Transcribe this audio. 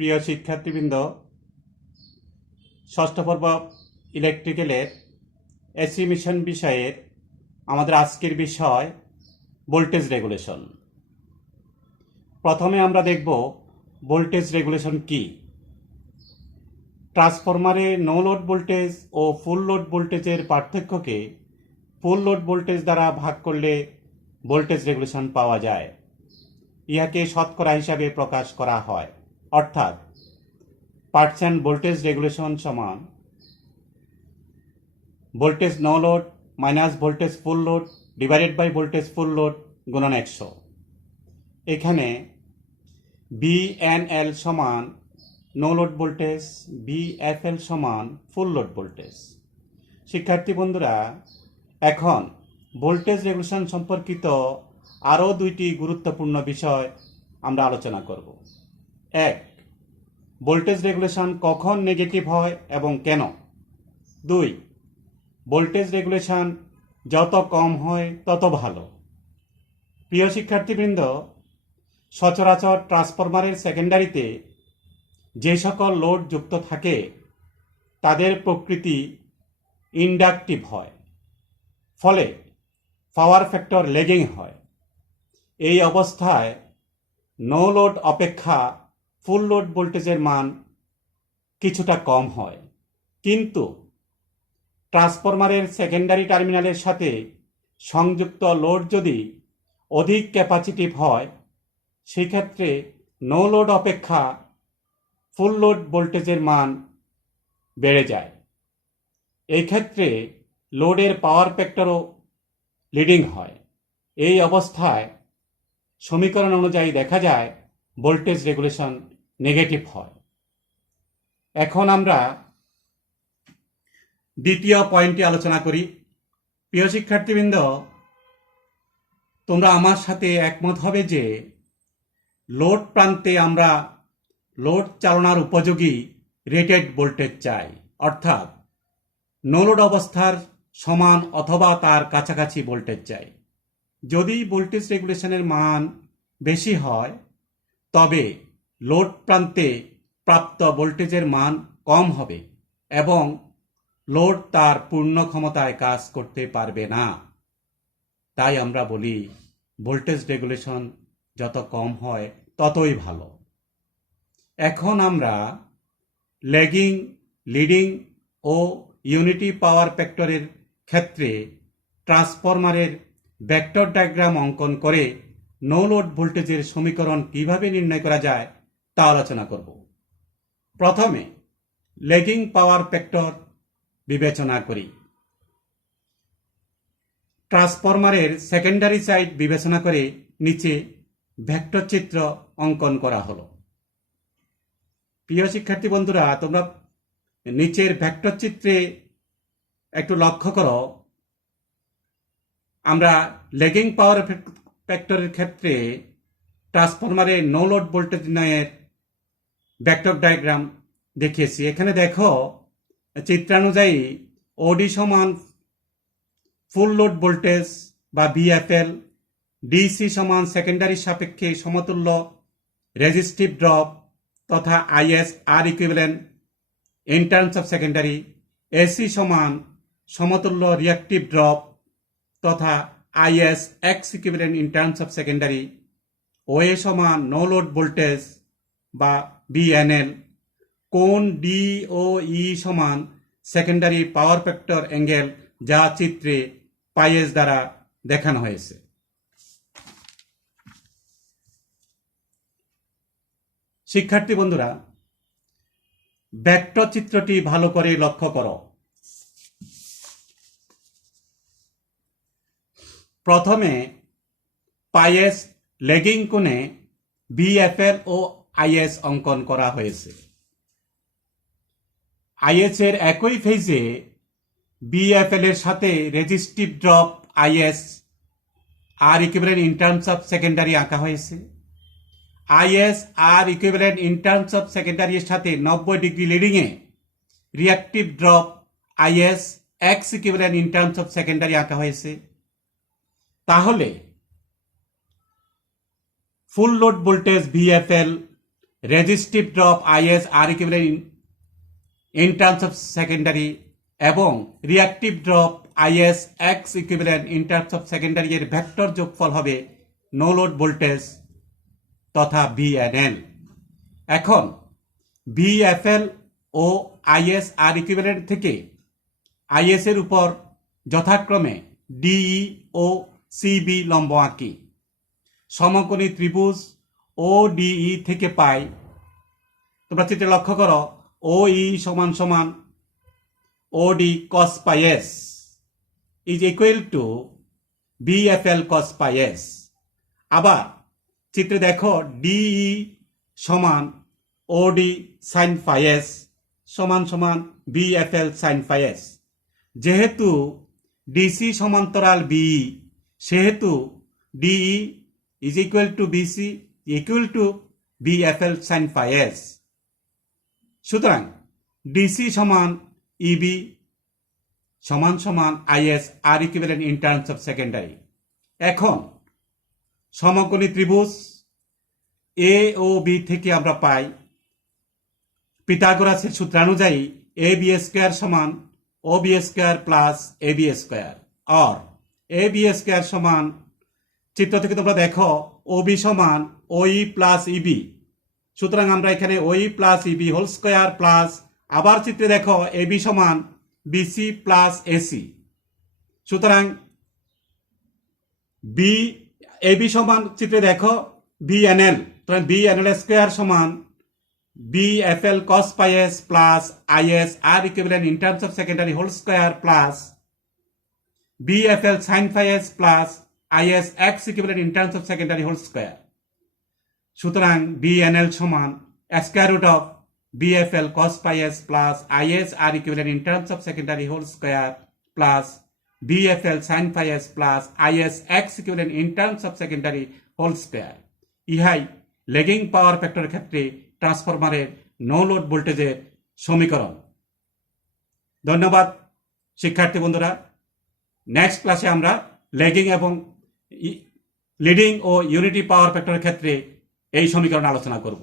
প্রিয় শিক্ষার্থীবৃন্দ, ষষ্ঠ পর্ব ইলেকট্রিক্যালের এসি মিশন বিষয়ের আমাদের আজকের বিষয় ভোল্টেজ রেগুলেশন। প্রথমে আমরা দেখব ভোল্টেজ রেগুলেশন কি। ট্রান্সফরমারে নো লোড ভোল্টেজ ও ফুল লোড ভোল্টেজের পার্থক্যকে ফুল লোড ভোল্টেজ দ্বারা ভাগ করলে ভোল্টেজ রেগুলেশন পাওয়া যায়। ইহাকে শতকরা হিসাবে প্রকাশ করা হয়, অর্থাৎ পার্সেন্ট ভোল্টেজ রেগুলেশন সমান voltage no load minus voltage full load divided by voltage full load গুণন 100। এখানে BNL সমান নো লোড ভোল্টেজ, BFL সমান ফুল লোড ভোল্টেজ। শিক্ষার্থী বন্ধুরা, এখন ভোল্টেজ রেগুলেশন সম্পর্কিত আরও দুইটি গুরুত্বপূর্ণ বিষয় আমরা আলোচনা করব। এক, ভোল্টেজ রেগুলেশন কখন নেগেটিভ হয় এবং কেন। দুই, ভোল্টেজ রেগুলেশন যত কম হয় তত ভালো। প্রিয় শিক্ষার্থীবৃন্দ, সচরাচর ট্রান্সফরমারের সেকেন্ডারিতে যে সকল লোড যুক্ত থাকে তাদের প্রকৃতি ইন্ডাকটিভ হয়, ফলে পাওয়ার ফ্যাক্টর লেগিং হয়। এই অবস্থায় নো লোড অপেক্ষা ফুল লোড ভোল্টেজের মান কিছুটা কম হয়, কিন্তু ট্রান্সফরমারের সেকেন্ডারি টার্মিনালের সাথে সংযুক্ত লোড যদি অধিক ক্যাপাসিটিভ হয়, সেক্ষেত্রে নো লোড অপেক্ষা ফুল লোড ভোল্টেজের মান বেড়ে যায়। এই ক্ষেত্রে লোডের পাওয়ার ফ্যাক্টরও লিডিং হয়। এই অবস্থায় সমীকরণ অনুযায়ী দেখা যায় ভোল্টেজ রেগুলেশন নেগেটিভ হয়। এখন আমরা দ্বিতীয় পয়েন্টটি আলোচনা করি। প্রিয় শিক্ষার্থীবৃন্দ, তোমরা আমার সাথে একমত হবে যে লোড প্রান্তে আমরা লোড চালনার উপযোগী রেটেড ভোল্টেজ চাই, অর্থাৎ নো লোড অবস্থার সমান অথবা তার কাছাকাছি ভোল্টেজ চাই। যদি ভোল্টেজ রেগুলেশনের মান বেশি হয়, তবে লোড প্রান্তে প্রাপ্ত ভোল্টেজের মান কম হবে এবং লোড তার পূর্ণ ক্ষমতায় কাজ করতে পারবে না। তাই আমরা বলি ভোল্টেজ রেগুলেশন যত কম হয় ততই ভালো। এখন আমরা ল্যাগিং, লিডিং ও ইউনিটি পাওয়ার ফ্যাক্টরের ক্ষেত্রে ট্রান্সফরমারের ভেক্টর ডায়াগ্রাম অঙ্কন করে নো লোড ভোল্টেজের সমীকরণ কিভাবে নির্ণয় করা যায় তা আলোচনা করব। প্রথমে ল্যাগিং পাওয়ার ফ্যাক্টর বিবেচনা করি। ট্রান্সফরমারের সেকেন্ডারি সাইড বিবেচনা করে নিচে ভেক্টর চিত্র অঙ্কন করা হলো। প্রিয় শিক্ষার্থী বন্ধুরা, তোমরা নিচের ভেক্টর চিত্রে একটু লক্ষ্য করো। আমরা ল্যাগিং পাওয়ার ফ্যাক্টরের ক্ষেত্রে ট্রান্সফরমারের নো লোড ভোল্টেজ নির্ণয়ের ভেক্টর ডায়াগ্রাম দেখিয়েছি। এখানে দেখো, চিত্রানুযায়ী ওডি সমান ফুল লোড ভোল্টেজ বা BFL, ডিসি সমান সেকেন্ডারির সাপেক্ষে সমতুল্য রেজিস্টিভ ড্রপ তথা IS R equivalent in terms of secondary, AC সমান সমতুল্য রিঅ্যাক্টিভ ড্রপ তথা IS X equivalent in terms of secondary, OA সমান নো লোড ভোল্টেজ বা BNL, কোণ DOE সমান সেকেন্ডারি পাওয়ার ফ্যাক্টর অ্যাঙ্গেল, যা চিত্রে পাইএস দ্বারা দেখানো হয়েছে। শিক্ষার্থী বন্ধুরা, ভেক্টর চিত্রটি ভালো করে লক্ষ্য করো। প্রথমে পাইএস ল্যাগিং কোণে BFL ও IS অঙ্কন করা হয়েছে। IS এর একই ফেজে BFL এর সাথে resistive drop IS R equivalent in terms of secondary আঁকা হয়েছে। IS R equivalent in terms of secondary এর সাথে 90 ডিগ্রি লিডিংয়ে reactive drop IS X equivalent in terms of secondary আঁকা হয়েছে। তাহলে full load voltage BFL resistive drop IS R equivalent in terms of secondary এবং reactive drop IS X equivalent in terms of secondary এর vector যোগফল হবে no load voltage তথা ভিএনএল। এখন ভিএফএল ও is R equivalent থেকে আইএস এর উপর যথাক্রমে ডিই ও সিবি লম্ব আঁকি। সমকোণী ত্রিভুজ ও ডিই থেকে পাই, তোমরা চিত্রে লক্ষ্য করো, ও ই সমান সমান OD cos pi S is equal to BFL cos pi S. আবার চিত্রে দেখো ডিই সমান ওডি সাইন ফাই এস সমান সমান বিএফএল সাইন ফাই এস। যেহেতু ডিসি সমান্তরাল বিই সেহেতু DE is equal to BC equal to BFL sine phi S. সুতরাং ডিসি সমান ইবি সমান সমান IS R equivalent in terms of secondary. এখন সমকোণী ত্রিভুজ এ ও বি থেকে আমরা পাই পিথাগোরাসের সূত্রানুযায়ী এ বি স্কোয়ার সমান ও B square plus A B square, R A B square সমান, চিত্র থেকে তোমরা দেখো ও বি সমান ওই প্লাস ইবি, সুতরাং আমরা এখানে ওই plus EB whole square plus, আবার চিত্রে দেখো এ বি সমান বিসি প্লাস এসি, সুতরাং বি এ বি সমান চিত্রে দেখো ভিএনএল, সুতরাং ভিএনএল স্কোয়ার সমান BFL cos pi S plus IS R equivalent in terms of secondary whole square plus BFL sine phi S plus IS X equivalent in terms of secondary whole square. সুতরাং BNL সমান square root of BFL cos pi S plus IS R equivalent in terms of secondary whole square plus BFL sine phi S plus IS X equivalent in terms of secondary whole square. ইহাই lagging power ফ্যাক্টরের ক্ষেত্রে ট্রান্সফরমারের no load ভোল্টেজের সমীকরণ। ধন্যবাদ শিক্ষার্থী বন্ধুরা। Next ক্লাসে আমরা লেগিং এবং লিডিং ও ইউনিটি পাওয়ার ফ্যাক্টরের ক্ষেত্রে এই সমীকরণ আলোচনা করব।